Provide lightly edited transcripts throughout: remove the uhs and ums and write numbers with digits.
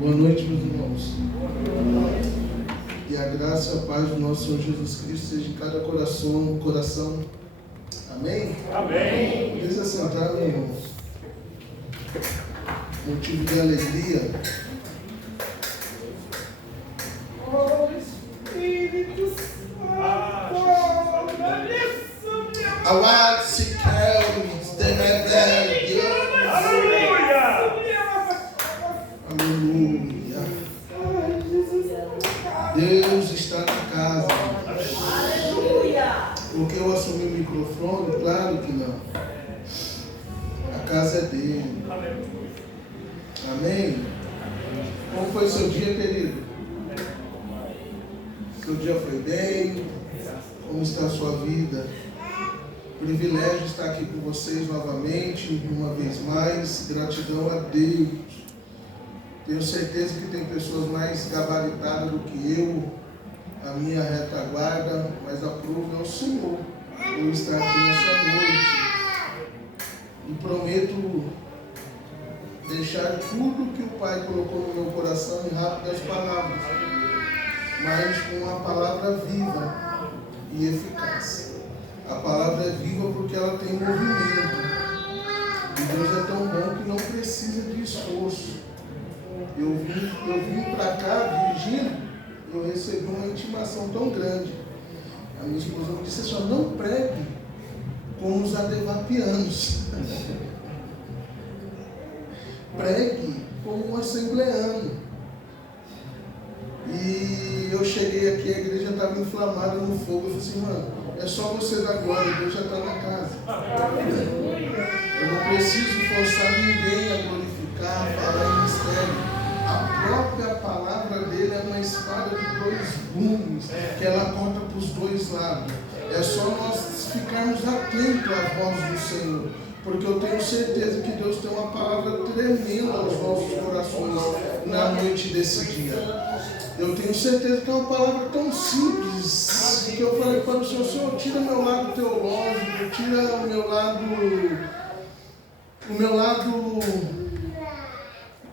Boa noite, meus irmãos. E a graça e a paz do nosso Senhor Jesus Cristo seja em cada coração. Amém? Amém. Deixa sentar, meus irmãos. Motivo de alegria. Oh, Espírito Santo. A white se carries the rebellion. Aleluia. Aleluia. Deus está na casa. Aleluia. Porque eu assumi o microfone? Claro que não. A casa é dele. Amém? Como foi seu dia, querido? Seu dia foi bem? Como está a sua vida? Privilégio estar aqui com vocês novamente, uma vez mais. Gratidão a Deus. Tenho certeza que tem pessoas mais gabaritadas do que eu, a minha retaguarda, mas aprovo ao Senhor eu estar aqui nessa noite. E prometo deixar tudo que o Pai colocou no meu coração em rápidas palavras, mas com uma palavra viva e eficaz. A palavra é viva porque ela tem movimento. E Deus é tão bom que não precisa de esforço. Eu vim para cá dirigindo, eu recebi uma intimação tão grande. A minha esposa me disse assim: não pregue como os adevapianos. Pregue como um assembleano. E eu cheguei aqui, a igreja estava inflamada no fogo. Eu falei assim: mano, é só você dar glória, Deus já está na casa. Eu não preciso forçar ninguém a glorificar, a falar em mistério. A própria palavra dele é uma espada de dois gumes, que ela corta para os dois lados. É só nós ficarmos atentos à voz do Senhor, porque eu tenho certeza que Deus tem uma palavra tremenda aos nossos corações na noite desse dia. Eu tenho certeza que é uma palavra tão simples, que eu falei para o Senhor: tira o meu lado teológico, tira o meu lado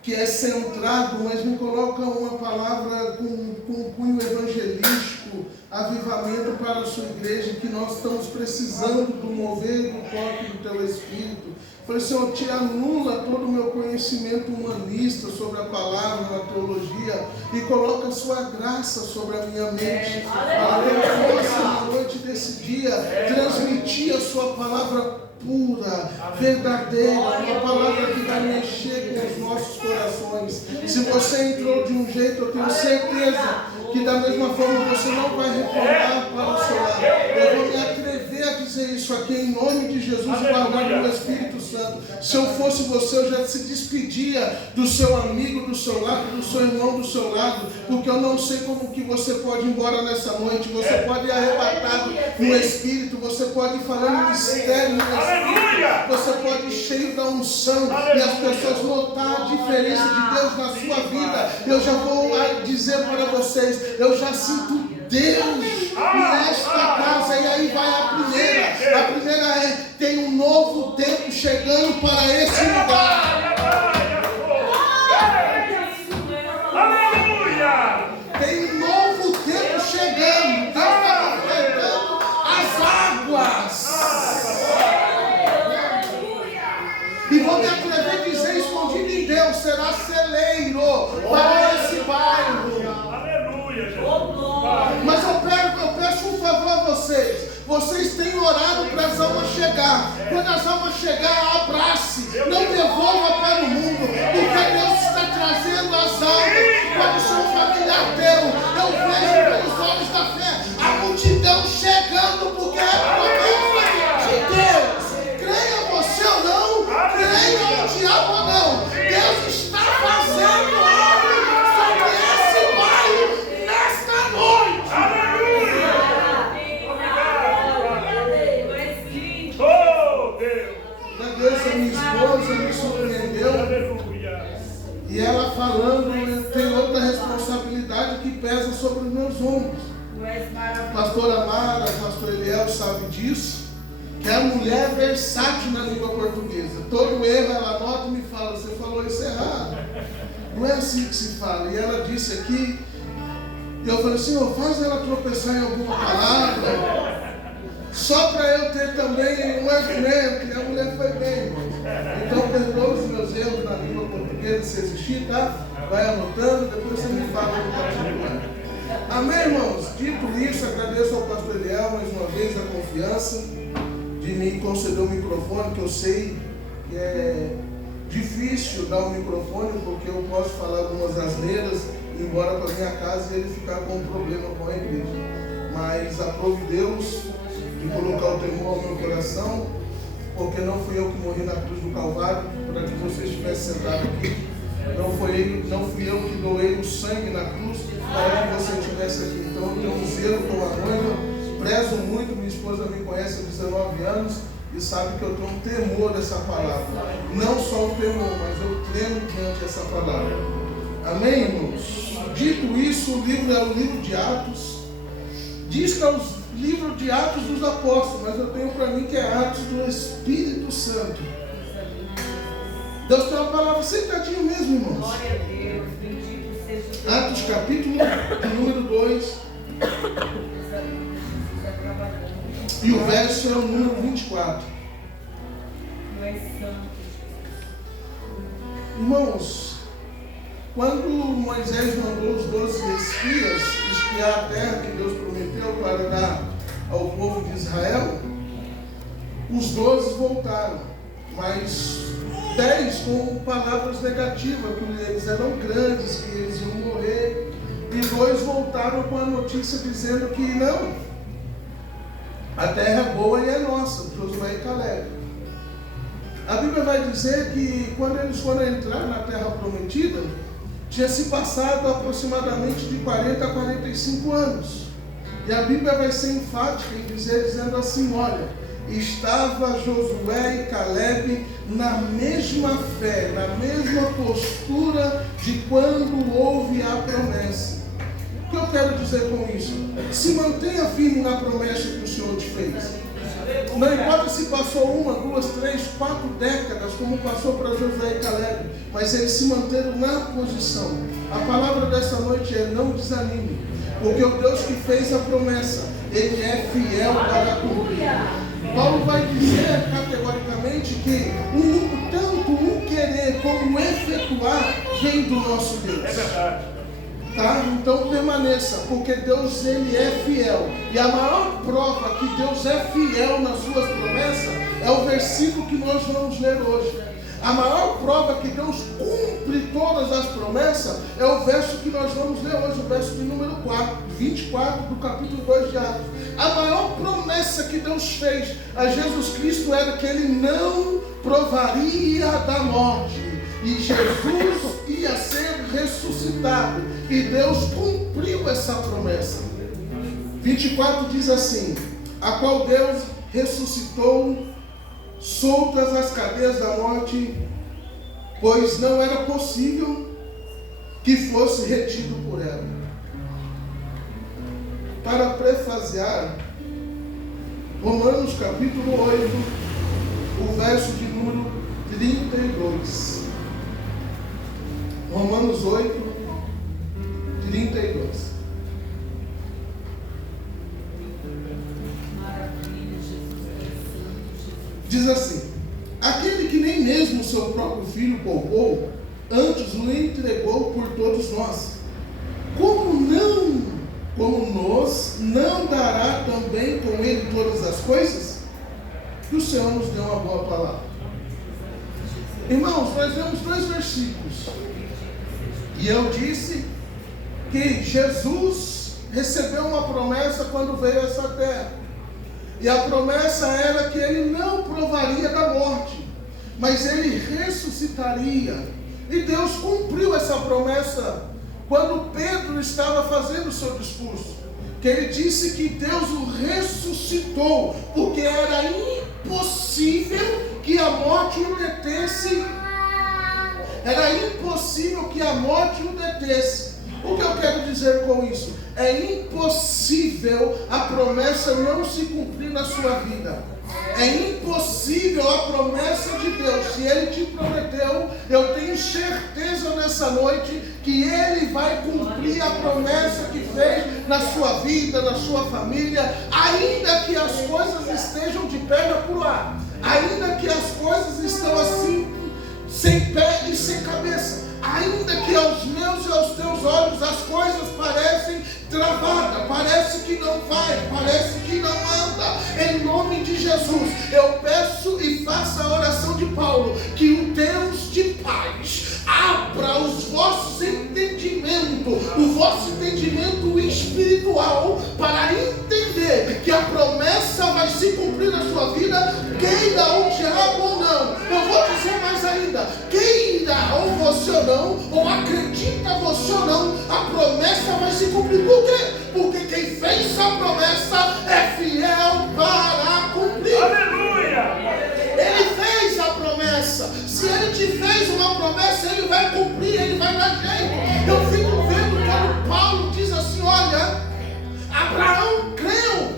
que é centrado, mas me coloca uma palavra com cunho evangelístico, avivamento para a sua igreja, que nós estamos precisando do mover, do toque do teu Espírito. Falei: Senhor, te anula todo o meu conhecimento humanista sobre a palavra, na teologia, e coloca a sua graça sobre a minha mente, para que eu possa, na noite desse dia, transmitir a sua palavra pura, verdadeira, uma palavra que vai mexer com os nossos corações. Se você entrou de um jeito, eu tenho certeza que da mesma forma você não vai retornar para o seu lado. Eu vou me atrever a dizer isso aqui em nome de Jesus e guardar o Espírito Santo. Se eu fosse você, eu já se despedia do seu amigo do seu lado, do seu irmão do seu lado, porque eu não sei como que você pode ir embora nessa noite. Você pode ir arrebatado no Espírito, você pode ir falando mistério no Espírito, você pode ir cheio da unção e as pessoas notar a diferença de Deus na sua vida. Eu já vou dizer para vocês, eu já sinto Deus nesta casa. E aí vai a primeira. A primeira é: tem um novo tempo chegando para esse lugar. Aleluia! Tem um novo tempo chegando. Deus está movimentando as águas. E vou me atrever a dizer, escondido em Deus, será celeiro para esse bairro. Aleluia, Jesus. Mas eu peço um favor a vocês. Vocês têm orado para as almas chegar. Quando as almas chegar, abrace. Não devolva para o mundo. Porque Deus está trazendo as almas. Pode ser um familiar teu. Eu vejo pelos olhos da fé a multidão chegando, porque é a promessa de Deus. Creia você ou não, creia o diabo ou não, Deus está fazendo algo sobre esse bairro nesta noite. Aleluia! Oh, Deus! Na Deus, a minha esposa me surpreendeu. Aleluia! E ela falando, tem outra responsabilidade que pesa sobre os meus ombros. Pastora Mara, pastor Eliel sabe disso, que a mulher é versátil na língua portuguesa. Todo erro ela anota e me fala: você falou isso errado. Não é assim que se fala. E ela disse aqui, e eu falei, Senhor, faz ela tropeçar em alguma palavra, só para eu ter também um argumento. E a mulher foi bem, irmão. Então perdoa os meus erros na língua portuguesa, se existir, tá? Vai anotando, depois você me fala no particular. Amém, irmãos? Dito isso, agradeço ao pastor Eliel mais uma vez a confiança de me conceder o microfone, que eu sei que é difícil dar o microfone, porque eu posso falar algumas asneiras, ir embora para minha casa e ele ficar com um problema com a igreja. Mas aprove Deus de colocar o temor ao meu coração, porque não fui eu que morri na cruz do Calvário, para que você estivesse sentado aqui. Não fui eu que doei o sangue na cruz para que você estivesse aqui. Então eu tenho um zelo com a noiva, prezo muito, minha esposa me conhece há 19 anos e sabe que eu tenho um temor dessa palavra. Não só o temor, mas eu tremo diante dessa palavra. Amém, irmãos? Dito isso, o livro é o livro de Atos. Diz que é o livro de Atos dos Apóstolos, mas eu tenho para mim que é Atos do Espírito Santo. Deus tem uma palavra sentadinho mesmo, irmãos. Glória a Deus, bendito seja o Deus. Atos capítulo número 2. E o verso é o número 24. Tu és santo. Irmãos, quando Moisés mandou os 12 espias espiar a terra que Deus prometeu para dar ao povo de Israel, os 12 voltaram, mas 10 com palavras negativas, que eles eram grandes, que eles iam morrer, e 2 voltaram com a notícia dizendo que não, a terra é boa e é nossa, Josué e Caleb. A Bíblia vai dizer que quando eles foram entrar na terra prometida, tinha se passado aproximadamente de 40 a 45 anos. E a Bíblia vai ser enfática em dizer, dizendo assim, olha, estava Josué e Caleb na mesma fé, na mesma postura de quando houve a promessa. O que eu quero dizer com isso? Se mantenha firme na promessa que o Senhor te fez. Não importa se passou 1, 2, 3, 4 décadas, como passou para Josué e Caleb, mas eles se manteram na posição. A palavra dessa noite é: não desanime, porque o Deus que fez a promessa, Ele é fiel para cumprir. Paulo vai dizer categoricamente que tanto o querer como o efetuar vem do nosso Deus. É verdade. Tá? Então permaneça, porque Deus, Ele é fiel. E a maior prova que Deus é fiel nas suas promessas é o versículo que nós vamos ler hoje. A maior prova que Deus cumpre todas as promessas é o verso que nós vamos ler hoje, o verso de número 24 do capítulo 2 de Atos. A maior promessa que Deus fez a Jesus Cristo era que Ele não provaria da morte. E Jesus ia ser ressuscitado. E Deus cumpriu essa promessa. 24 diz assim: a qual Deus ressuscitou, soltas as cadeias da morte, pois não era possível que fosse retido por ela. Para prefaziar, Romanos capítulo 8, o verso de número 32. Romanos 8, 32. Diz assim: aquele que nem mesmo seu próprio filho poupou, antes o entregou por todos nós, como nos não dará também com ele todas as coisas? Que o Senhor nos dê uma boa palavra. Irmãos, nós vemos 2 versículos. E eu disse que Jesus recebeu uma promessa quando veio a essa terra. E a promessa era que Ele não provaria da morte, mas Ele ressuscitaria. E Deus cumpriu essa promessa quando Pedro estava fazendo o seu discurso. Que ele disse que Deus o ressuscitou, porque era impossível que a morte o detesse. Era impossível que a morte o detesse. O que eu quero dizer com isso? É impossível a promessa não se cumprir na sua vida. É impossível a promessa de Deus. Se Ele te prometeu, eu tenho certeza nessa noite que Ele vai cumprir a promessa que fez na sua vida, na sua família, ainda que as coisas estejam de perna pro ar, ainda que as coisas estão assim, sem pé e sem cabeça, ainda que aos meus e aos teus olhos as coisas parecem travadas, parece que não vai, parece que não anda. Em nome de Jesus, eu peço e faço a oração de Paulo, que o Deus de paz abra os vossos entendimentos, o vosso entendimento espiritual, para entender que a promessa vai se cumprir na sua vida, queira o diabo ou não. Eu vou dizer mais ainda, queira ou você ou não, ou acredita você ou não, a promessa vai se cumprir. Por quê? Porque quem fez a promessa é fiel para cumprir. Aleluia! Ele fez a promessa. Se Ele te fez uma promessa, Ele vai cumprir, Ele vai dar jeito. Eu fico vendo quando Paulo diz assim, olha, Abraão creu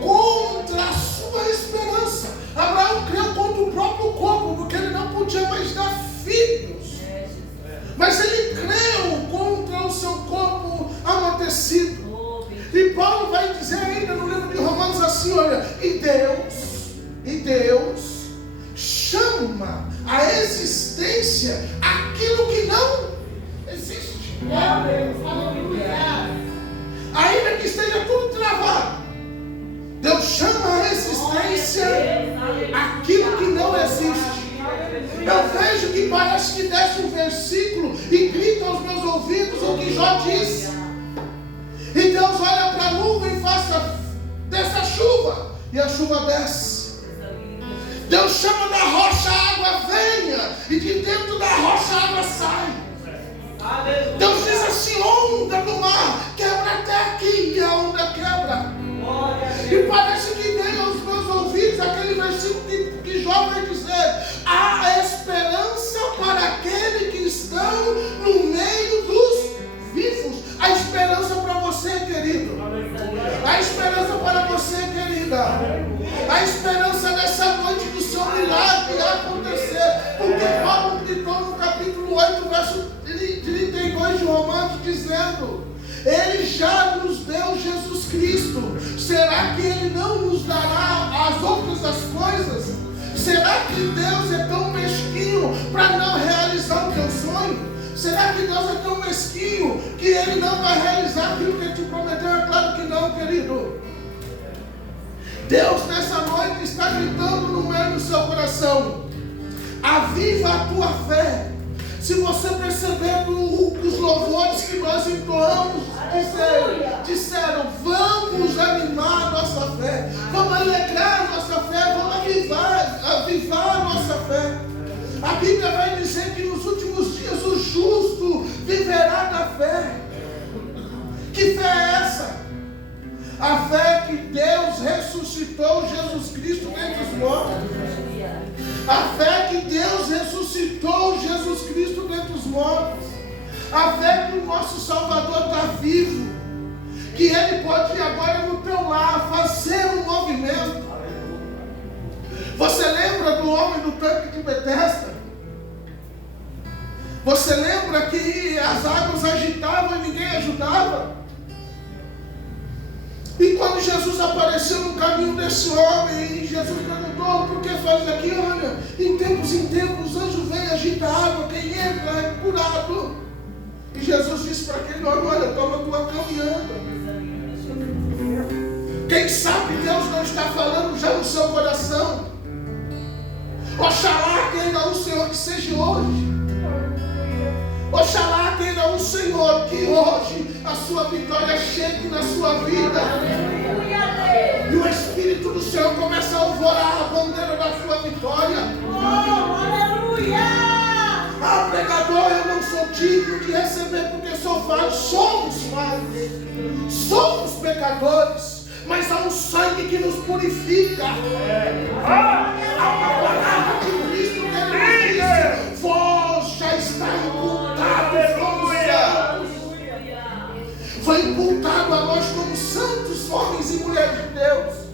contra a sua esperança. Abraão creu contra o próprio corpo, porque ele não podia mais dar filhos. Mas ele creu contra o seu corpo amortecido. E Paulo vai dizer ainda no livro de Romanos assim, olha, e Deus chama a existência aquilo que não existe. Ainda que esteja tudo travado, Deus chama a existência aquilo que não existe. Eu vejo que parece que desce um versículo e grita aos meus ouvidos o que Jó disse. E Deus olha para a nuvem e faça dessa chuva, e a chuva desce. Deus chama da rocha a água venha, e de dentro da rocha a água sai. Deus diz assim, onda do mar, quebra até aqui, e a onda quebra. E parece que vem aos meus ouvidos aquele versículo que Jó vai dizer, há esperança para aqueles que estão no meio dos vivos. A esperança para você, querido. A esperança para você, querida. A esperança dessa noite do seu milagre acontecer. Porque Paulo gritou no capítulo 8, verso 32 de Romanos, dizendo, Ele já nos deu Jesus Cristo. Será que Ele não nos dará as outras as coisas? Será que Deus é tão mesquinho para não realizar o teu sonho? Será que Deus é tão mesquinho que Ele não vai realizar aquilo que Ele te prometeu? É claro que não, querido. Deus nessa noite está gritando no meio do seu coração, aviva a tua fé. Se você perceber os louvores que nós entoamos, disseram, vamos animar a nossa fé, vamos alegrar a nossa fé, vamos avivar a nossa fé. A Bíblia vai dizer que nos últimos dias o justo viverá da fé. Que fé é essa? A fé que Deus ressuscitou Jesus Cristo dentre os mortos. A fé que Deus ressuscitou Jesus Cristo dentre os mortos. A fé que o nosso Salvador está vivo. Que Ele pode ir agora no teu lar fazer um movimento. Você lembra do homem do tanque de Betesda? Você lembra que as águas agitavam e ninguém ajudava? E quando Jesus apareceu no caminho desse homem, e Jesus perguntou, por que faz aqui? Olha, em tempos os anjos vêm agitar a água, quem entra é curado. E Jesus disse para aquele homem, olha, toma tua cama e anda. Quem sabe Deus não está falando já no seu coração. Oxalá queira o Senhor que seja hoje. Oxalá queira o Senhor que hoje a sua vitória chegue na sua vida. E o Espírito do Senhor começa a alvorar a bandeira da sua vitória. Ah, pregador, eu não sou digno de receber porque sou falho. Somos falhos. Somos pecadores. Mas há um sangue que nos purifica. Há uma palavra de Cristo que Ele disse: vós já está imputado como santos. Foi imputado a nós como santos homens e mulheres de Deus.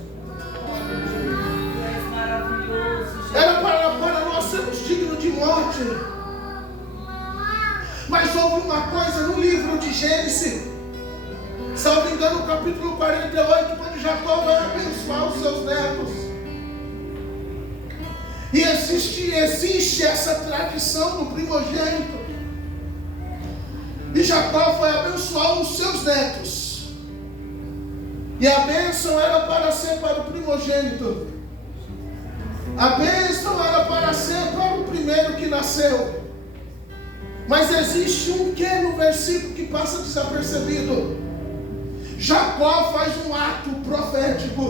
Mas houve uma coisa no livro de Gênesis, salvo engano, no capítulo 48, quando Jacó vai abençoar os seus netos. E existe essa tradição do primogênito. E Jacó foi abençoar os seus netos. E a bênção era para ser para o primogênito. A bênção era para ser para o primeiro que nasceu. Mas existe um que no versículo que passa desapercebido. Jacó faz um ato profético.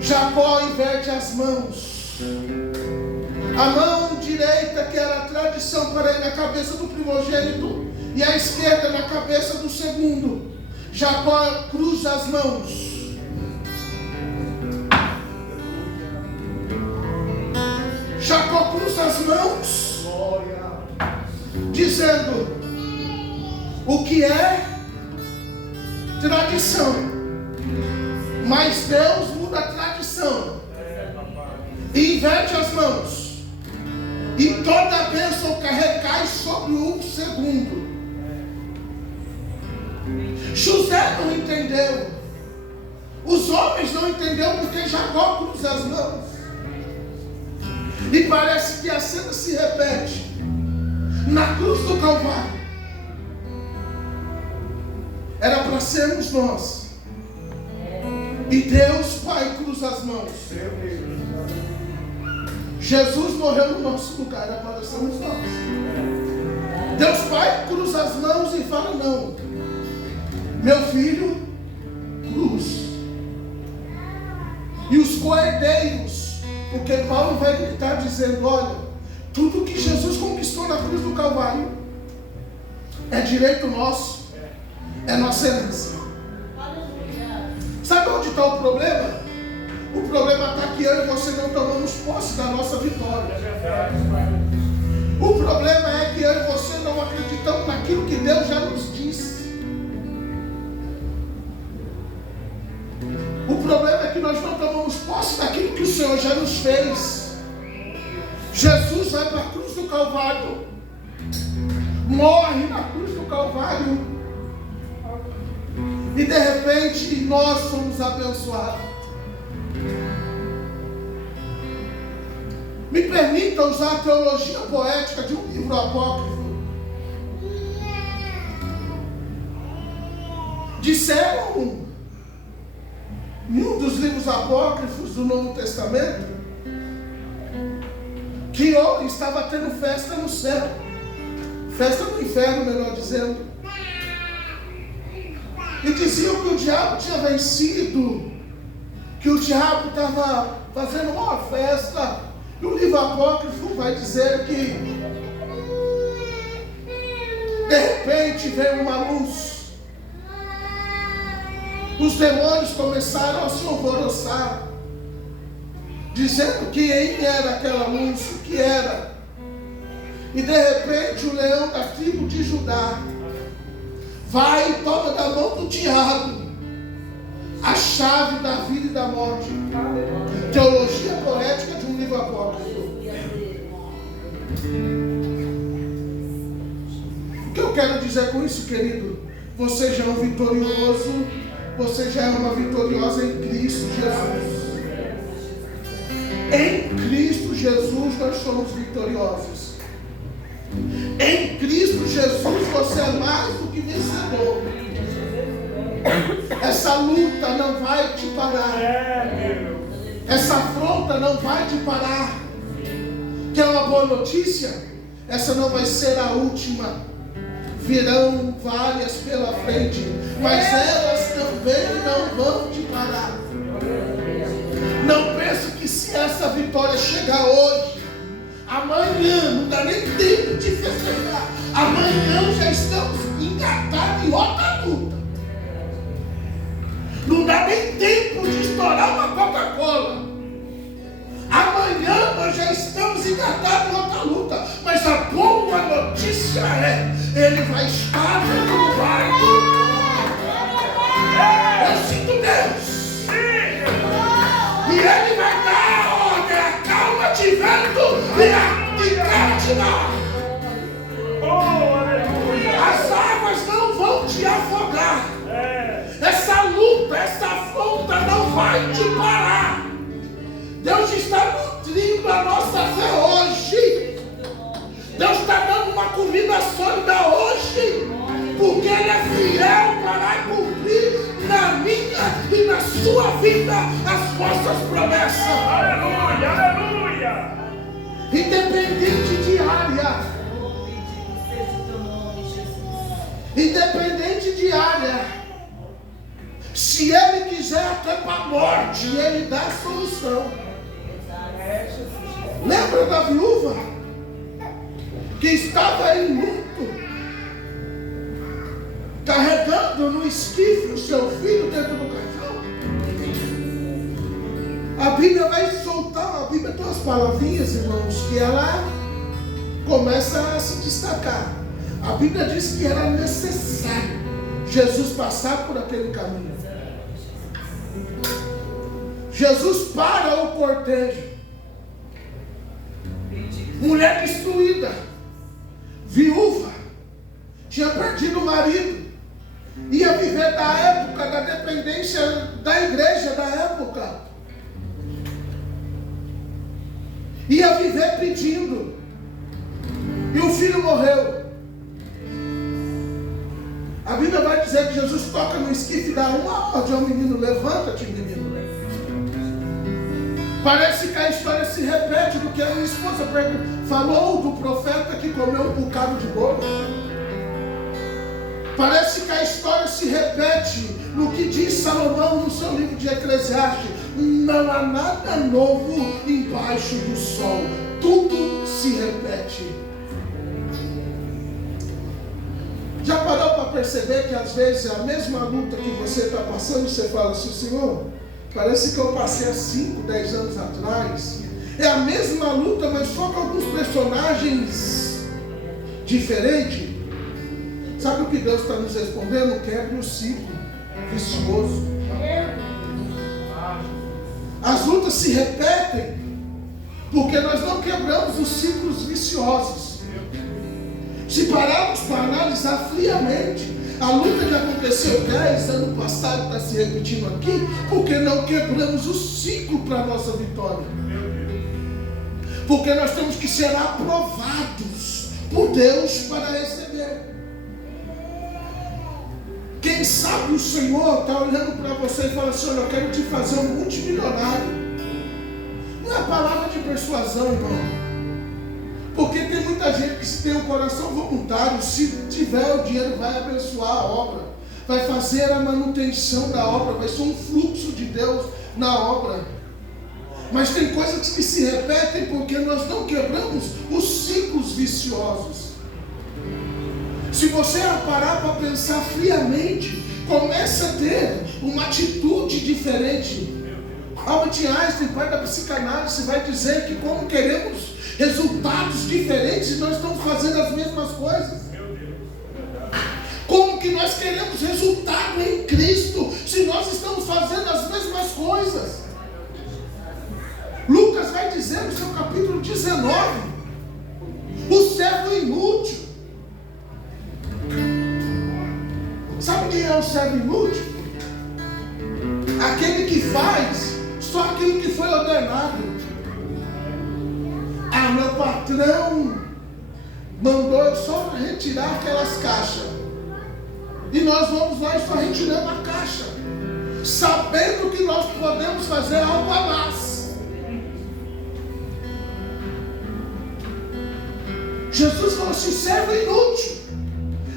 Jacó inverte as mãos. A mão direita, que era a tradição para ele, na cabeça do primogênito, e a esquerda na cabeça do segundo. Jacó cruza as mãos. Jacó cruza as mãos, dizendo: o que é tradição, mas Deus muda a tradição e inverte as mãos, e toda a bênção recai sobre o segundo. José não entendeu, os homens não entenderam, porque Jacó cruza as mãos. E parece que a cena se repete na cruz do Calvário. Era para sermos nós, e Deus Pai cruza as mãos. Jesus morreu no nosso lugar, era para sermos nós. Deus Pai cruza as mãos e fala: não, meu filho, cruz. E os coerdeiros, porque Paulo vai gritar dizendo: olha, tudo que Jesus conquistou na cruz do Calvário é direito nosso, é nossa herança. Sabe onde está o problema? O problema está que eu e você não tomamos posse da nossa vitória. O problema é que eu e você não acreditamos naquilo que Deus já nos disse. O problema é que nós não tomamos posse daquilo que o Senhor já nos fez. Jesus vai para a cruz do Calvário, morre na cruz do Calvário, e de repente nós somos abençoados. Me permita usar a teologia poética de um livro apócrifo. Disseram em um dos livros apócrifos do Novo Testamento que estava tendo festa no céu, festa no inferno, melhor dizendo, e diziam que o diabo tinha vencido, que o diabo estava fazendo uma festa. E o livro apócrifo vai dizer que de repente veio uma luz, os demônios começaram a se alvoroçar, dizendo que quem era aquela luz, o que era. E de repente o leão da tribo de Judá vai e toma da mão do diabo a chave da vida e da morte. Teologia poética de um livro apócrifo. O que eu quero dizer com isso, querido? Você já é um vitorioso, você já é uma vitoriosa em Cristo Jesus. Em Cristo Jesus nós somos vitoriosos. Em Cristo Jesus você é mais do que vencedor. Essa luta não vai te parar. Essa afronta não vai te parar. Quer uma boa notícia? Essa não vai ser a última. Virão várias pela frente, mas elas também não vão te parar. Não pense que se essa vitória chegar hoje, amanhã não dá nem tempo de festejar. Amanhã já estamos engatados em outra luta. Não dá nem tempo de estourar uma Coca-Cola. Amanhã nós já estamos engatados em outra luta. Mas a boa notícia é: Ele vai estar no barco. Eu sinto Deus. E Ele vai dar a ordem, a calma de vento e a calma de mar. comida sólida hoje, porque Ele é fiel para cumprir na minha e na sua vida as vossas promessas. Aleluia, aleluia. Independente de área. Bendito seja o teu nome, Jesus. Independente de área. Se Ele quiser até para a morte, Ele dá a solução. Lembra da viúva que estava em luto, carregando no esquife o seu filho dentro do caixão? A Bíblia vai soltar, a Bíblia tem umas palavrinhas, irmãos, que ela começa a se destacar. A Bíblia diz que era necessário Jesus passar por aquele caminho. Jesus para o cortejo. Mulher destruída, viúva, tinha perdido o marido, ia viver da época da dependência da igreja da época, ia viver pedindo, e o filho morreu. A Bíblia vai dizer que Jesus toca no esquife e dá uma ordem ao menino: levanta-te, menino. Parece que a história se repete do que a minha esposa falou do profeta que comeu um bocado de bolo. Parece que a história se repete no que diz Salomão no seu livro de Eclesiastes: não há nada novo embaixo do sol, tudo se repete. Já parou para perceber que às vezes é a mesma luta que você está passando e você fala assim: Senhor, parece que eu passei há 5, 10 anos atrás. É a mesma luta, mas só com alguns personagens diferentes. Sabe o que Deus está nos respondendo? Quebre o ciclo vicioso. As lutas se repetem porque nós não quebramos os ciclos viciosos. Se pararmos para analisar friamente, a luta que aconteceu 10 anos passado está se repetindo aqui, porque não quebramos o ciclo para a nossa vitória. Porque nós temos que ser aprovados por Deus para receber. Quem sabe o Senhor está olhando para você e fala assim: olha, eu quero te fazer um multimilionário. Não é palavra de persuasão, irmão. Porque tem muita gente que, se tem um coração voluntário, se tiver o dinheiro, vai abençoar a obra, vai fazer a manutenção da obra, vai ser um fluxo de Deus na obra. Mas tem coisas que se repetem porque nós não quebramos os ciclos viciosos. Se você parar para pensar friamente, começa a ter uma atitude diferente. Albert Einstein, pai da psicanálise, vai dizer que como queremos resultados diferentes, nós estamos fazendo as mesmas coisas. Como que nós queremos resultado em Cristo se nós estamos fazendo as mesmas coisas? Lucas vai dizer no seu capítulo 19: o servo inútil. Sabe quem é o servo inútil? Aquele que faz só aquilo que foi ordenado. Ah, meu patrão mandou eu só retirar aquelas caixas. E nós vamos lá e só retiramos a caixa, sabendo que nós podemos fazer algo a mais. Jesus falou assim: servo inútil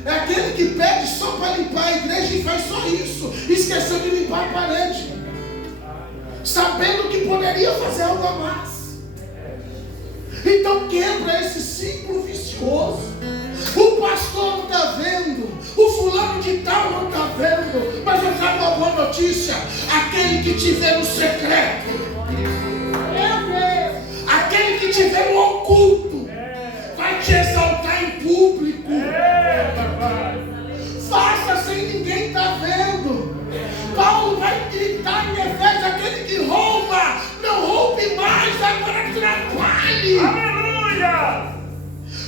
é aquele que pede só para limpar a igreja e faz só isso, esqueceu de limpar a parede, sabendo que poderia fazer algo a mais. Então quebra esse ciclo vicioso. O pastor não está vendo, o fulano de tal não está vendo, mas eu trago uma boa notícia: aquele que tiver no secreto, aquele que tiver no oculto, vai te exaltar em público. Faça sem ninguém estar vendo. Paulo vai gritar em Efésios: aquele que rouba, não roube mais, agora trabalhe. Aleluia!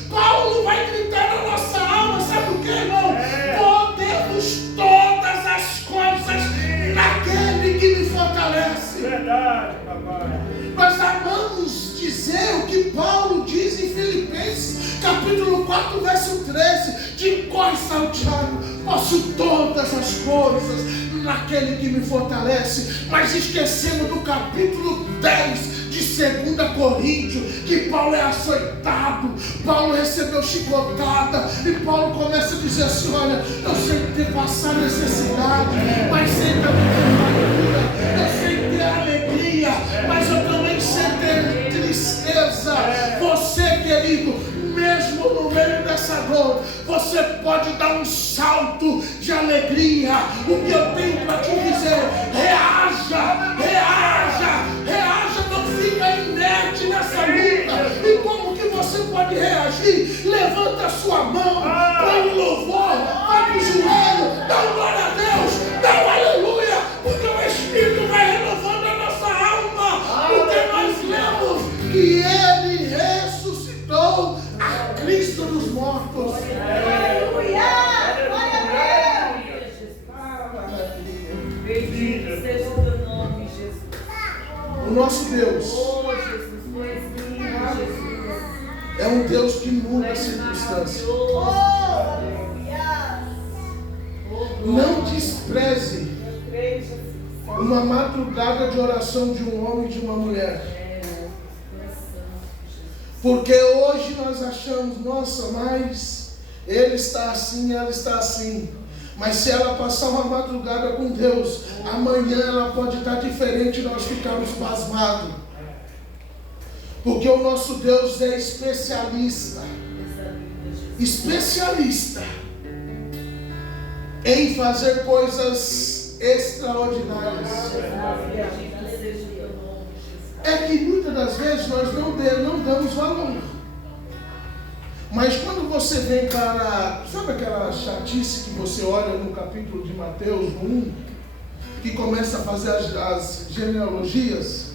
Paulo vai gritar na nossa alma, sabe o que, irmão? Podemos todas as coisas naquele que me fortalece. Verdade, papai. Nós amamos dizer o que Paulo diz em Filipenses, capítulo no verso 13, de cor salteado, posso todas as coisas naquele que me fortalece. Mas esquecemos do capítulo 10 de 2 Coríntios, que Paulo é açoitado, Paulo recebeu chicotada, e Paulo começa a dizer assim: olha, eu sei ter passar necessidade, mas sei também ter fartura, eu sei ter alegria, mas eu também sei ter tristeza. Você, querido, mesmo no meio dessa dor, você pode dar um salto de alegria. O que eu tenho para te dizer: reaja, reaja, reaja, não fica inerte nessa luta. E como que você pode reagir? Levanta a sua mão, põe um louvor, vai pro joelho, dá um glória a Deus, dá um aleluia, porque o Espírito vai renovando a nossa alma, porque nós lemos que Ele ressuscitou a Cristo dos mortos. Aleluia! Glória a Deus! Bendito seja o teu nome, Jesus. O nosso Deus Oh, Jesus, foi lindo, Jesus. é um Deus que muda as circunstâncias. Não despreze uma madrugada de oração de um homem e de uma mulher. Porque hoje nós achamos, nossa, mas ele está assim, ela está assim. Mas se ela passar uma madrugada com Deus, amanhã ela pode estar diferente e nós ficarmos pasmados. Porque o nosso Deus é especialista em fazer coisas extraordinárias. É que muitas das vezes nós não damos valor. Mas quando você vem para... Sabe aquela chatice que você olha no capítulo de Mateus 1, que começa a fazer as genealogias?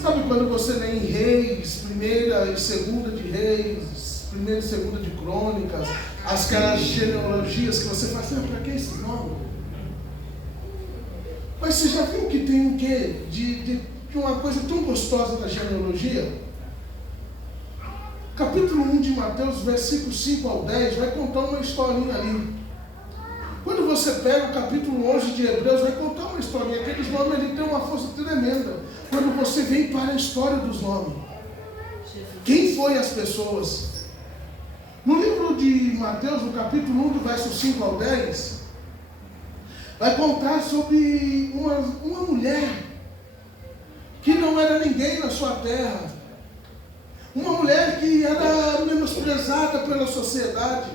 Sabe quando você lê em Reis, 1ª e 2ª de Reis, 1ª e 2ª de Crônicas, aquelas genealogias que você fala assim: para que esse nome? Mas você já viu que tem um quê de uma coisa tão gostosa da genealogia? Capítulo 1 de Mateus, versículos 5 ao 10, vai contar uma historinha ali. Quando você pega o capítulo 11 de Hebreus, vai contar uma historinha. Aqueles nomes ali têm uma força tremenda. Quando você vem para a história dos nomes, quem foi as pessoas? No livro de Mateus, no capítulo 1, do verso 5 ao 10, vai contar sobre uma mulher que não era ninguém na sua terra. Uma mulher que era menosprezada pela sociedade.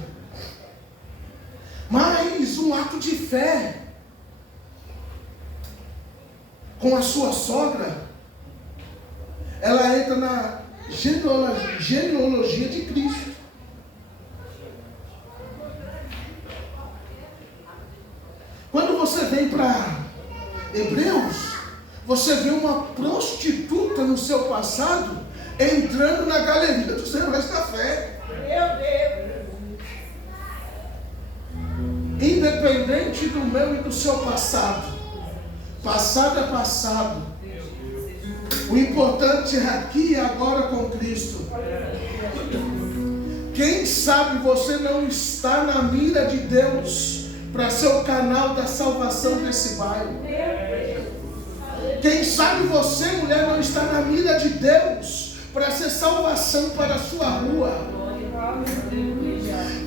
Mas um ato de fé com a sua sogra, ela entra na genealogia de Cristo. Quando você vem para Hebreus, você vê uma prostituta no seu passado entrando na galeria dos heróis da fé. Meu Deus! Independente do meu e do seu passado, passado é passado. O importante é aqui e agora com Cristo. Quem sabe você não está na mira de Deus para ser o canal da salvação desse bairro. Quem sabe você, mulher, não está na mira de Deus para ser salvação para a sua rua.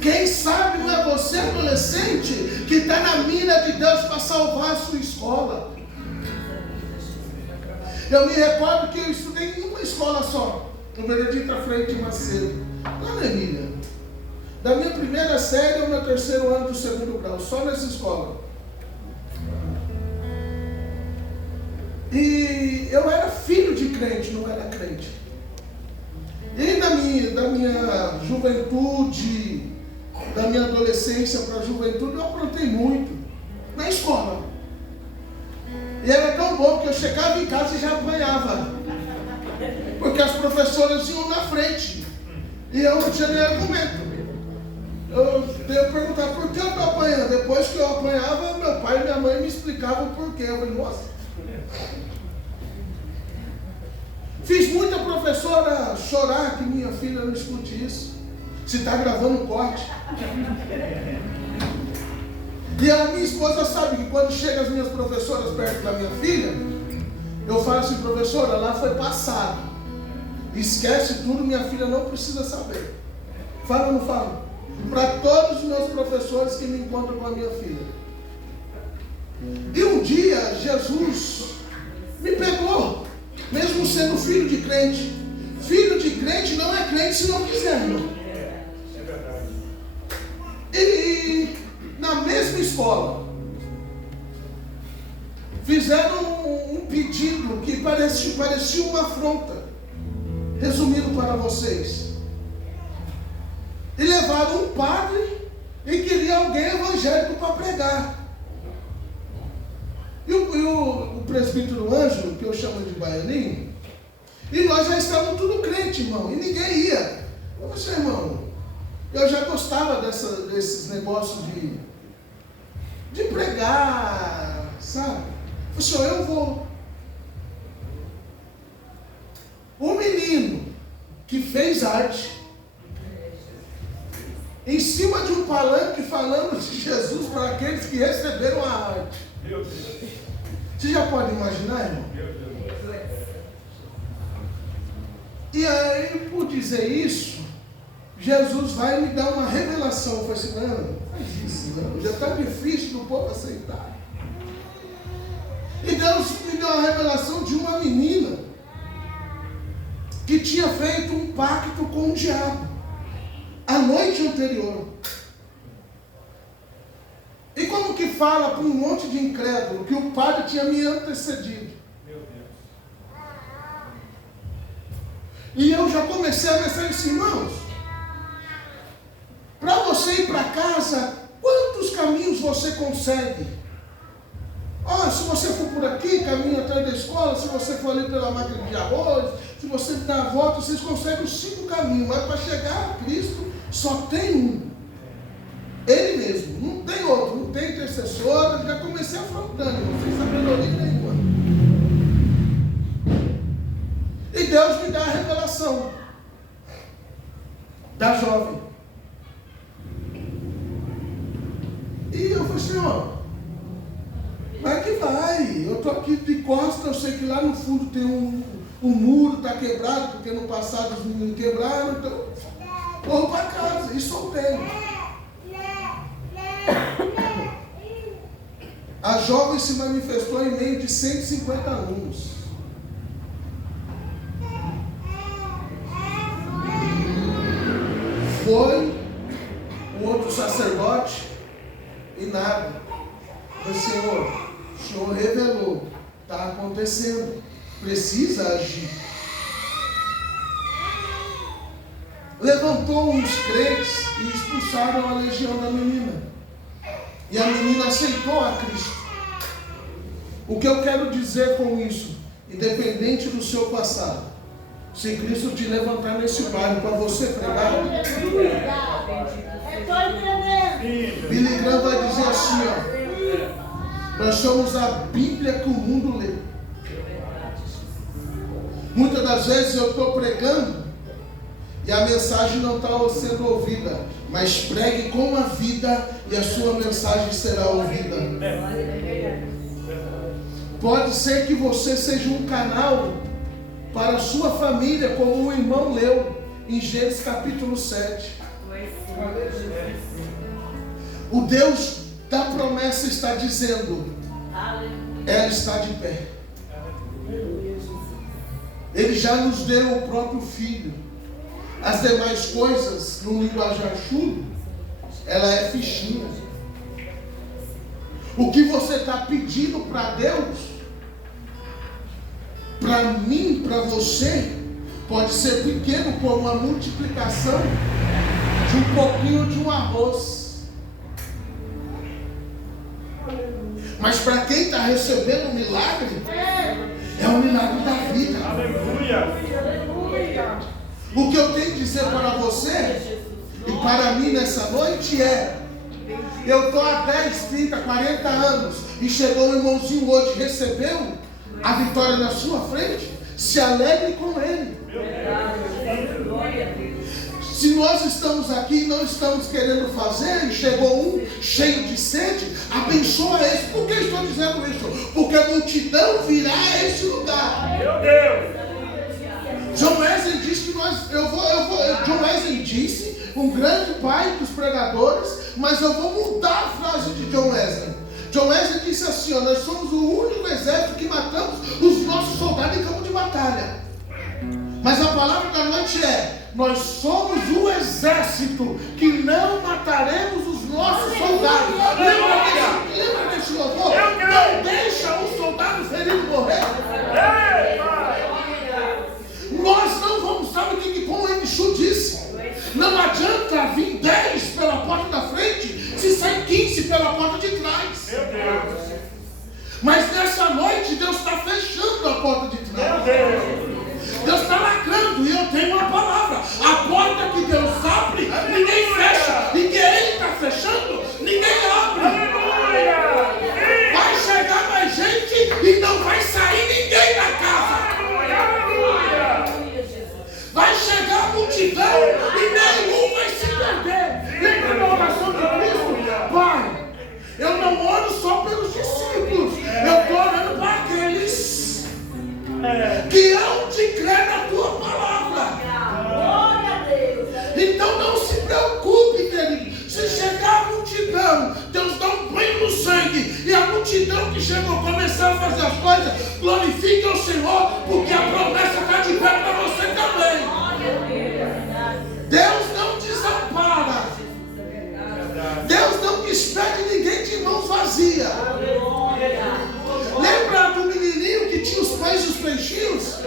Quem sabe não é você, adolescente, que está na mira de Deus para salvar a sua escola. Eu me recordo que eu estudei em uma escola só, no Benedito Freire Macedo, lá na Emília. Da minha primeira série ao meu 3º ano do 2º grau, só nessa escola. E eu era filho de crente, não era crente. E da minha juventude, da minha adolescência para a juventude, eu aprontei muito na escola. E era tão bom que eu chegava em casa e já apanhava. Porque as professoras iam na frente. E eu não tinha nem argumento. Eu perguntava por que eu estou apanhando. Depois que eu apanhava, meu pai e minha mãe me explicavam o porquê. Eu falei, nossa. Fiz muita professora chorar que minha filha não escute isso. Se está gravando, corte. E a minha esposa sabe que quando chegam as minhas professoras perto da minha filha, eu falo assim, professora, lá foi passado. Esquece tudo, minha filha não precisa saber. Fala ou não fala? Para todos os meus professores que me encontram com a minha filha. E um dia, Jesus me pegou, mesmo sendo filho de crente. Filho de crente não é crente se não quiser, irmão. É verdade. E na mesma escola, fizeram um pedido que parecia uma afronta. Resumindo para vocês, e levaram um padre e queria alguém evangélico para pregar. E o presbítero Ângelo, que eu chamo de Baianinho, e nós já estávamos tudo crente, irmão, e ninguém ia. Eu falei, irmão, eu já gostava desses negócios de pregar, sabe? Eu falei, eu vou. Um menino que fez arte, em cima de um palanque falando de Jesus para aqueles que receberam a arte. Meu Deus. Você já pode imaginar, irmão? Meu Deus. E aí, por dizer isso, Jesus vai me dar uma revelação. Eu falei assim, não faz isso, não. Já está difícil do povo aceitar. E Deus me deu uma revelação de uma menina que tinha feito um pacto com o diabo a noite anterior. E como que fala para um monte de incrédulo que o padre tinha me antecedido? Meu Deus. E eu já comecei a pensar assim, irmãos, para você ir para casa, quantos caminhos você consegue? Se você for por aqui, caminho atrás da escola, se você for ali pela máquina de arroz, se você dar a volta, vocês conseguem os 5 caminhos, mas para chegar a Cristo só tem um. Ele mesmo, não tem outro, não tem intercessora. Já comecei afrontando, não sem sabedoria nenhuma. E Deus me dá a revelação da jovem. E eu falei, Senhor, vai que vai. Eu estou aqui de costa, eu sei que lá no fundo tem um muro, está quebrado, porque no passado os meninos quebraram, então vou para casa. E soltei. A jovem se manifestou em meio de 150 alunos. Foi um outro sacerdote e nada. O Senhor revelou, está acontecendo, precisa agir. Levantou uns crentes e expulsaram a legião da menina. E a menina aceitou a Cristo. O que eu quero dizer com isso? Independente do seu passado, se Cristo te levantar nesse bairro para você pregar, Billy Graham vai dizer assim, nós somos a Bíblia que o mundo lê. Muitas das vezes eu estou pregando e a mensagem não está sendo ouvida, mas pregue com a vida e a sua mensagem será ouvida. Pode ser que você seja um canal para a sua família, como o irmão leu em Gênesis capítulo 7. O Deus da promessa está dizendo, ela está de pé. Ele já nos deu o próprio Filho. As demais coisas, no linguajar chulo, ela é fichinha. O que você está pedindo para Deus, para mim, para você, pode ser pequeno, como a multiplicação de um pouquinho de um arroz. Mas para quem está recebendo o milagre, é o milagre da vida. Aleluia. O que eu tenho que dizer para você e para mim nessa noite é: eu estou há 10, 30, 40 anos e chegou um irmãozinho hoje, recebeu a vitória na sua frente, se alegre com ele. Se nós estamos aqui e não estamos querendo fazer, e chegou um cheio de sede, abençoa esse. Por que estou dizendo isso? Porque a multidão virá a esse lugar. Meu Deus! John Wesley disse que John Wesley disse, um grande pai dos pregadores, mas eu vou mudar a frase de John Wesley. John Wesley disse assim, nós somos o único exército que matamos os nossos soldados em campo de batalha. Mas a palavra da noite é, nós somos o exército que não mataremos os nossos soldados. Lembra desse louvor? Não deixa o soldado ferido morrer. Nós não vamos, sabe o que Paul Emichu disse? Não adianta vir 10 pela porta da frente se sai 15 pela porta de trás. Meu Deus! Mas nessa noite Deus está fechando a porta de trás. Meu Deus! Deus está lacrando e eu tenho uma palavra. A porta que Deus abre, ninguém fecha. E que Ele está fechando, ninguém abre. Aleluia! Vai chegar mais gente e não vai sair ninguém da casa. Vai chegar a multidão e nenhum vai se perder. Lembra da oração de Cristo? Pai, eu não oro só pelos discípulos, eu estou orando para aqueles que hão de crer na tua palavra. Então não se preocupe, querido. Se chegar a multidão, Deus dá um banho no sangue, e a multidão que chegou começar a fazer as coisas, glorifique ao Senhor, porque a promessa está de pé para você também. Deus não desampara. Deus não despede ninguém de mãos vazias. Lembra do menininho que tinha os pães e os peixinhos?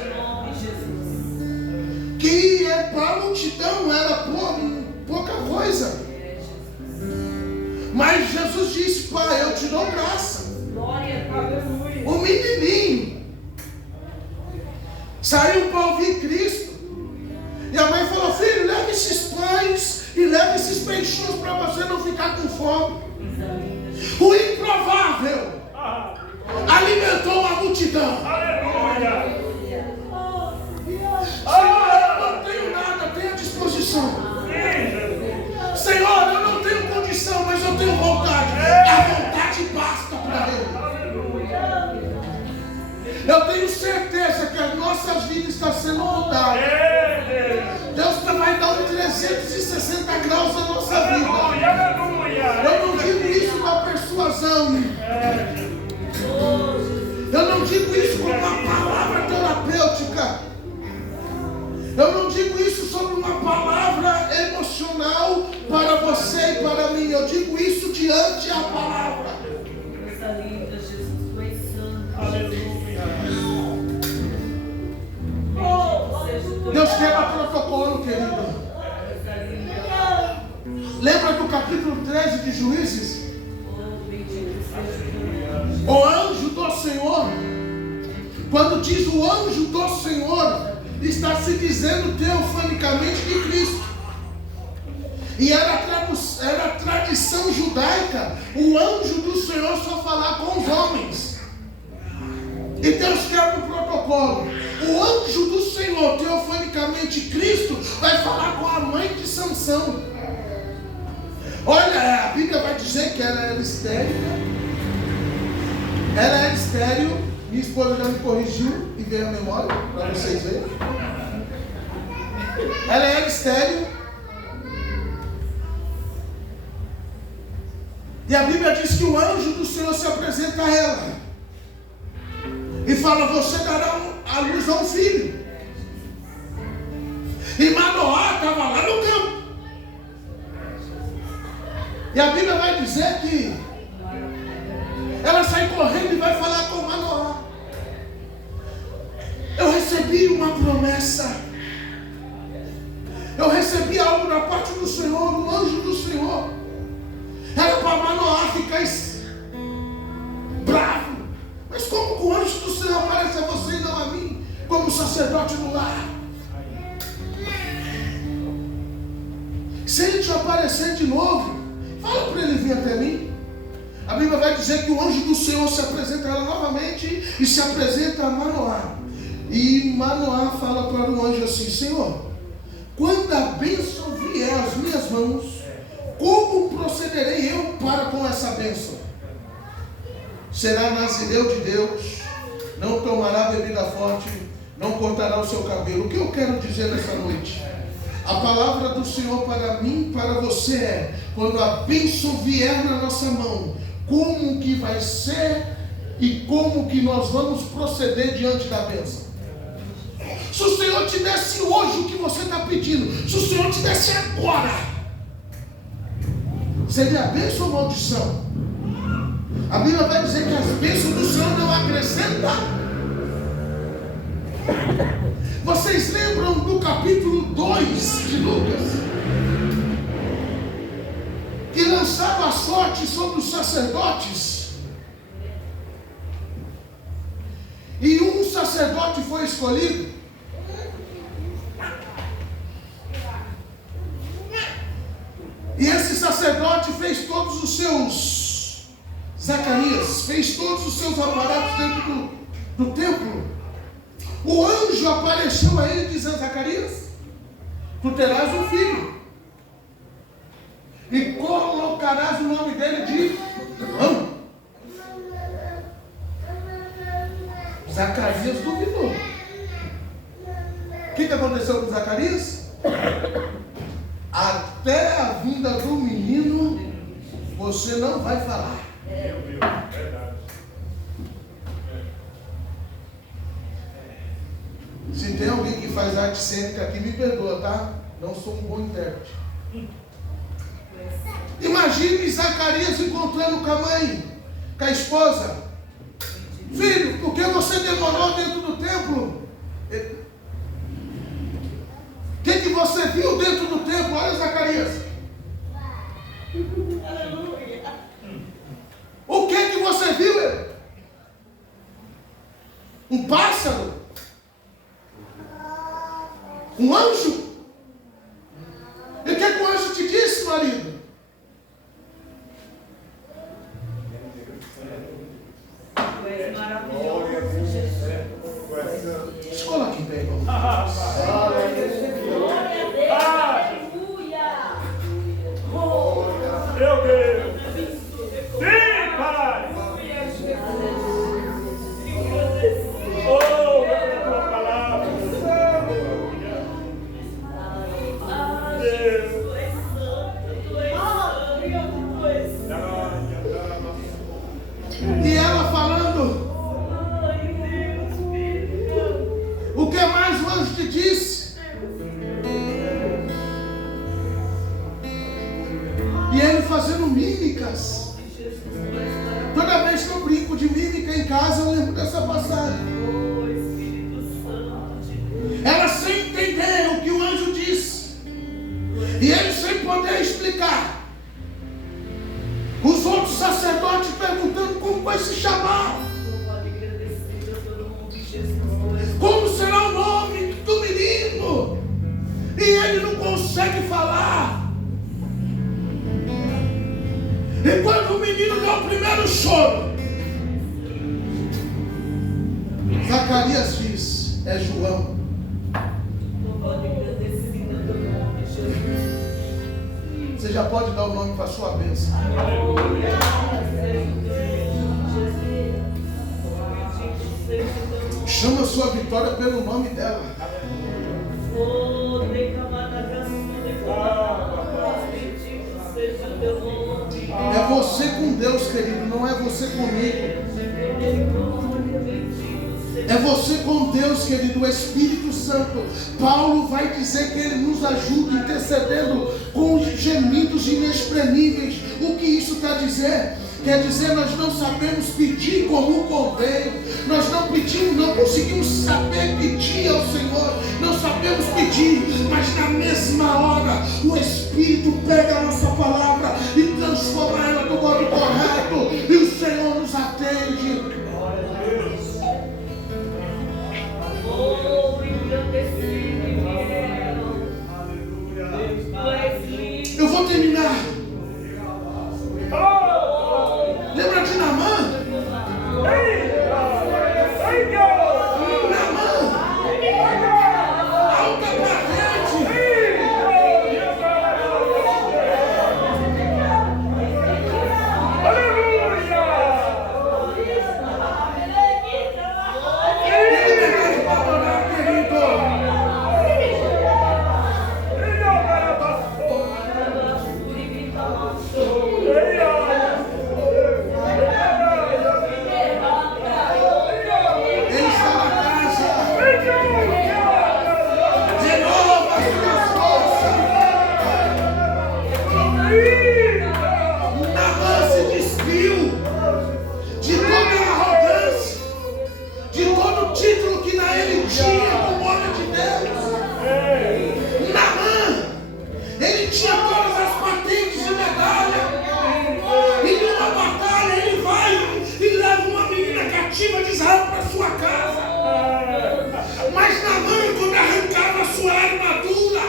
Que para a multidão era pouca coisa. Mas Jesus disse, Pai, eu te dou graça. O menininho saiu para ouvir Cristo. E a mãe falou, filho, leva esses pães e leva esses peixinhos para você não ficar com fome. O improvável alimentou a multidão. Aleluia! Senhor, eu não tenho nada, tenho à disposição. Senhor, eu não tenho condição, mas eu tenho vontade. A vontade basta para Ele. Eu tenho certeza que as nossas vidas estão sendo mudadas. Deus vai dar um 360 graus na nossa vida. Eu não digo isso com a persuasão. Eu não digo isso como uma palavra terapêutica. Eu não digo isso sobre uma palavra emocional para você e para mim. Eu digo isso diante da palavra. Deus quebra protocolo, querido. Lembra do capítulo 13 de Juízes? O anjo do Senhor, quando diz o anjo do Senhor, está se dizendo teofanicamente de Cristo. E era a tradição judaica, o anjo do Senhor só falar com os homens. E Deus quebra o protocolo. O anjo do Senhor, teofanicamente Cristo, vai falar com a mãe de Sansão. Olha, a Bíblia vai dizer que ela era estéril. Ela era estéril. Minha esposa já me corrigiu e veio a memória, para vocês verem. Ela era estéril. E a Bíblia diz que o anjo do Senhor se apresenta a ela e fala, você dará a luz a um filho. E Manoá estava lá no campo. E a Bíblia vai dizer que ela sai correndo e vai falar com Manoá. Eu recebi uma promessa. Eu recebi algo da parte do Senhor, um anjo do Senhor. Era para Manoá ficar bravo. Mas como que o anjo do Senhor aparece a você e não a mim, como sacerdote no lar? Se ele te aparecer de novo, fala para ele vir até mim. A Bíblia vai dizer que o anjo do Senhor se apresenta a ela novamente e se apresenta a Manoá. E Manoá fala para o anjo assim, Senhor, quando a bênção vier às minhas mãos, como procederei eu para com essa bênção? Será nazireu de Deus, não tomará bebida forte, não cortará o seu cabelo. O que eu quero dizer nessa noite? A palavra do Senhor para mim, para você é: quando a bênção vier na nossa mão, como que vai ser e como que nós vamos proceder diante da bênção? Se o Senhor te desse hoje o que você está pedindo, se o Senhor te desse agora, seria bênção ou maldição? A Bíblia vai dizer que as bênçãos do Senhor não acrescentam. Vocês lembram do capítulo 2 de Lucas? Que lançava a sorte sobre os sacerdotes. E um sacerdote foi escolhido. E esse sacerdote fez todos os seus, Zacarias, fez todos os seus aparatos dentro do templo. O anjo apareceu a ele dizendo: Zacarias, tu terás um filho, e colocarás o nome dele de João. Zacarias duvidou. O que aconteceu com Zacarias? Até a vinda do menino, você não vai falar. Verdade. Se tem alguém que faz arte cênica aqui, me perdoa, tá? Não sou um bom intérprete. Imagine Zacarias encontrando com a mãe, com a esposa. Filho, por que você demorou dentro do templo? O que você viu dentro do templo? Olha, Zacarias. O que você viu? Um pássaro? Um anjo? E o que o anjo te disse, marido? Escola aqui, bem, irmão. Meu Deus! Sim, Pai! Oh, a tua palavra! Deus! E ela falando: o que mais o anjo te disse? E ele fazendo mímicas. Toda vez que eu brinco de mímica em casa, eu lembro dessa passagem. Ela sem entender o que o anjo disse, e ele sem poder explicar. Os outros sacerdotes perguntando como vai se chamar, como será o nome do menino, e ele não consegue falar. E quando o menino deu o primeiro choro, Zacarias diz: é João. Você já pode dar o nome para a sua bênção. Chama a sua vitória pelo nome dela. É você com Deus, querido, não é você comigo. É você com Deus, querido, o Espírito Santo. Paulo vai dizer que ele nos ajuda intercedendo com gemidos inexprimíveis. O que isso quer dizer? Quer dizer, nós não sabemos pedir como convém. Nós não pedimos, não conseguimos saber pedir ao Senhor. Não sabemos pedir, mas na mesma hora o Espírito pega a nossa palavra e transforma ela do modo correto. E o Senhor nos atende. Eu vou terminar. Lembra de Naamã? Naamã, alta parede, Ele está na casa. Renova as tuas forças. Naamã se despiu de toda a arrogância, de todo o título que na ele tinha como homem de Deus. Naamã, ele tinha todas as patentes de medalha. E numa batalha ele vai e leva uma menina cativa de Israel para sua casa. Mas Naamã, quando arrancava a sua armadura,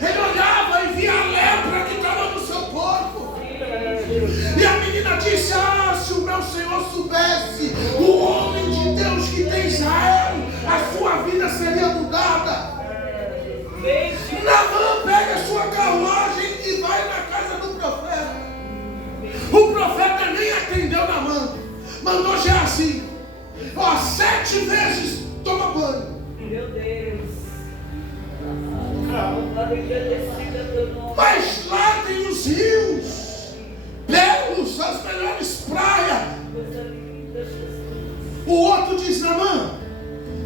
ele olhava e via a lepra que estava no seu corpo. E a menina disse: ah, se o meu Senhor soubesse o homem de Deus que tem Israel, a sua vida seria mudada. Naamã pega a sua carruagem e vai na casa do profeta. O profeta nem atendeu Naamã. Mandou Geazi: ó, 7 vezes toma banho. Meu Deus. Mas lá tem os rios belos, as melhores praias. O outro diz: Naamã,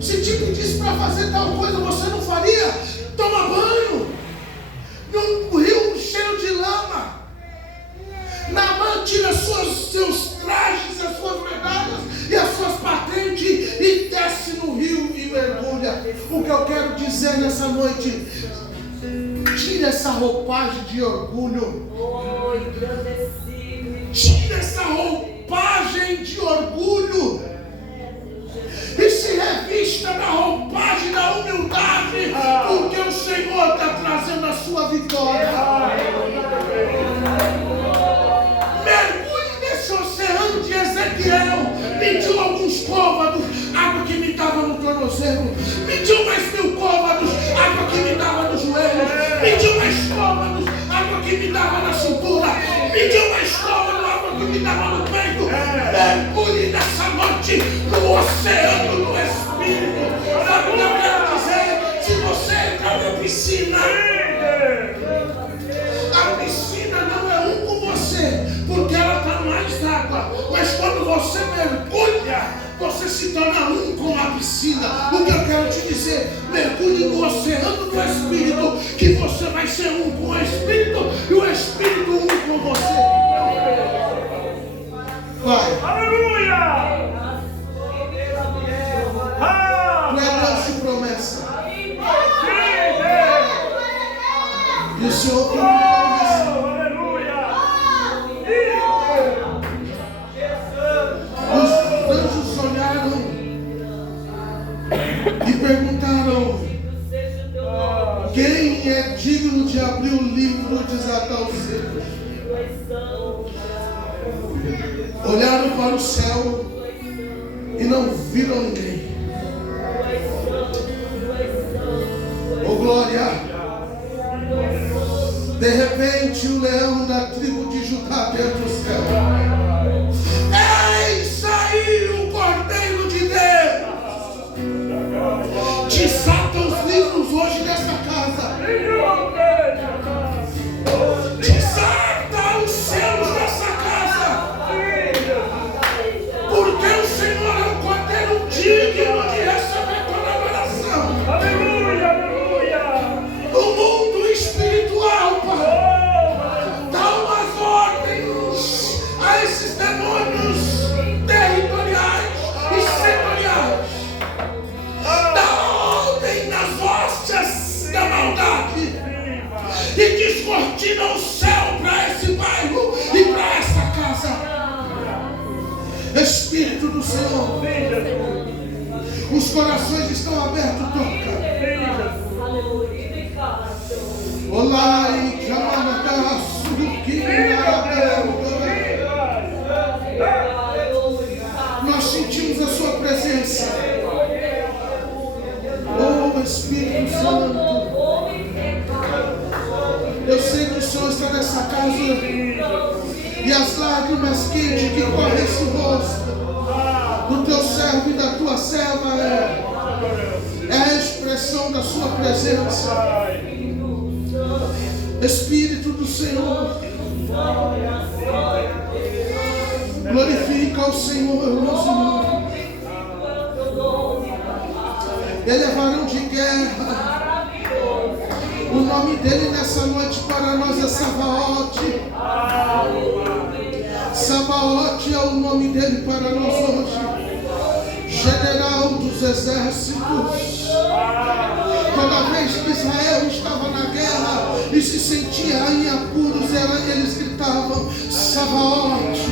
se te pedisse para fazer tal coisa, você não faria? Toma banho num rio cheio de lama. Naamã tira seus trajes, as suas medalhas e as suas patentes e desce no rio e mergulha. O que eu quero dizer nessa noite: tira essa roupagem de orgulho. Tira essa roupagem de orgulho e se revista da roupagem da humildade, porque o Senhor está trazendo a sua vitória. Mergulhe nesse oceano de Ezequiel. Mediu alguns côvados, água que me dava no tornozelo. Mediu mais 1000 côvados, água que me dava nos joelhos. Mediu mais côvados, água que me dava na cintura. Mediu mais côvados, água que me dava no peito. Mergulhe nessa noite no oceano do Espírito. Sabe o que eu quero dizer? Se você entrar na piscina, a piscina não é um com você, porque ela está mais água. Mas quando você mergulha, você se torna um com a piscina. O que eu quero te dizer: mergulhe no oceano do Espírito, que você vai ser um com o Espírito e o Espírito um com você. Vai. Aleluia! Tu é Deus de promessa. E o Senhor prometeu isso. Os anjos olharam e perguntaram: quem é digno de abrir o livro e desatar os selos? Olharam para o céu e não viram ninguém. Oh glória! De repente o leão da tribo de Judá dentro do céu: eis aí o Cordeiro de Deus! Desata os livros hoje dessa casa. Desata os selos dessa casa. Porque o Senhor é um Cordeiro digno de receber toda a adoração. Aleluia, aleluia! O mundo espiritual, Pai, dá umas ordens a esses demônios territoriais e setoriais. Dá ordem nas hóstias da maldade e descortina o céu para esse bairro e para essa casa. Espírito do Senhor, os corações estão abertos, toca. Olá, e nós sentimos a sua presença. Oh Espírito Santo, eu sei que o Senhor está nessa casa e as lágrimas quentes que correm esse rosto do teu servo e da tua serva é a expressão da sua presença. Espírito do Senhor, Glorifica ao Senhor, meus irmãos. Ele é varão de guerra. O nome dele nessa noite para nós é Sabaote. Sabaote é o nome dele para nós hoje. General dos exércitos. Toda vez que Israel estava na guerra e se sentia em apuros, eles gritavam: Sabaote,